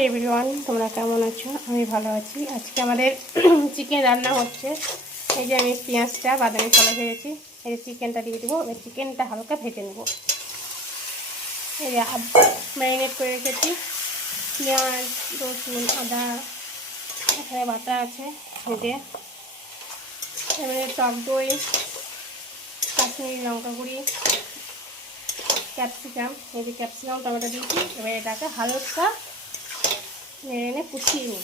Hi everyone, তোমরা কেমন আছো? আমি ভালো আছি। আজকে আমাদের চিকেন রান্না হচ্ছে। এই যে আমি পেঁয়াজটা বাদামি কালার ভেজেছি, এই যে চিকেনটা দিয়ে দেবো। এবার চিকেনটা হালকা ভেজে নেব। এই যে ম্যারিনেট করে রেখেছি পেঁয়াজ, রসুন, আদা, এখানে বাটা আছে। ভেজে এবারে টক দই, কাশ্মীরি লঙ্কা গুঁড়ি, ক্যাপসিকাম, এই যে ক্যাপসিকাম টমেটো দিয়েছি। এবার এটাকে হালকা নেড়ে কুচিয়ে নিই।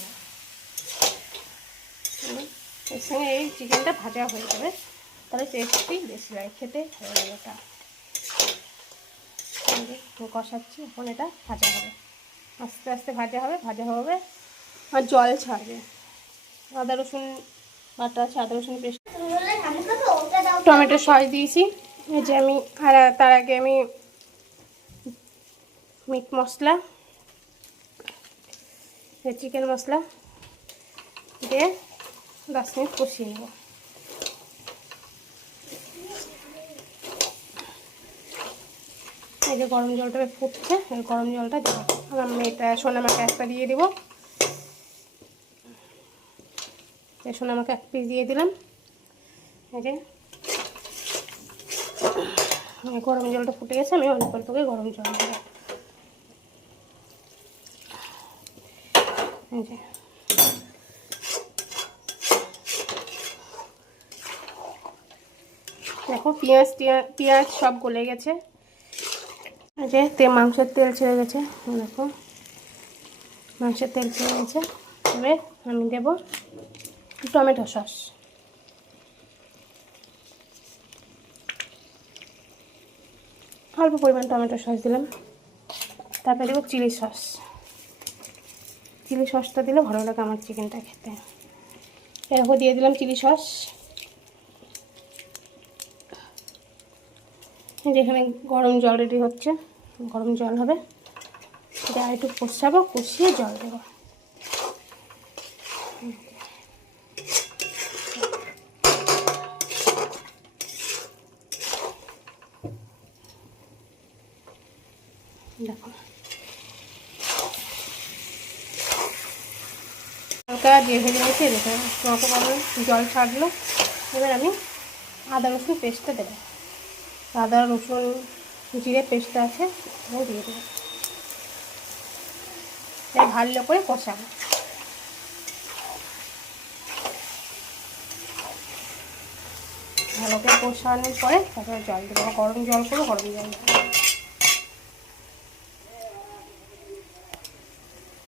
এর সঙ্গে এই চিকেনটা ভাজা হয়ে যাবে, তাহলে টেস্টটি বেশি লাগে, খেতে ভালো লাগে। ওটা কষাচ্ছি, এখন এটা ভাজা হবে, আস্তে আস্তে ভাজা হবে। আর জল ছাড়বে। আদা রসুন বাটা আছে, আদা রসুন পেস্ট, টমেটো সস দিয়েছি। এই যে আমি তার আগে আমি মিট মশলা, চিকেন মশলা দিয়ে 10 মিনিট কষিয়ে নেব। এই যে গরম জলটা ফুটছে, এই গরম জলটা দেবো। আমার মেয়েটা সোনামাকে একটা দিয়ে দেবো। সোনামাকে এক পিস দিয়ে দিলাম। এই যে গরম জলটা ফুটে গেছে, আমি অল্প অল্প করে গরম জল দেবো। এই যে দেখো পেঁয়াজ সব গলে গেছে। এই যে মাংসের তেল ছেড়ে গেছে, দেখো মাংসের তেল ছেড়ে গেছে। তবে আমি দেব টমেটো সস, অল্প পরিমাণ টমেটো সস দিলাম। তারপরে দেবো চিলি সসটা দিলে ভালো লাগে আমার চিকেনটা খেতে। এরপর দিয়ে দিলাম চিলি সস। যেখানে গরম জল রেডি হচ্ছে, গরম জল হবে, এটা আর একটু কষাবো, কষিয়ে জল দেবো। দেখো হালকা দিয়ে ভেজে নিয়েছি, দেখো অল্প গরম জল ছাড়লো। এবার আমি আদা রসুন পেস্টটা দেবো। আদা রসুন জিরে পেস্টটা আছে, দিয়ে দেবো। ভালো করে কষাবো। ভালো করে কষানোর পরে তারপরে জল দেবো, গরম জল করবো, গরম জল দেবো।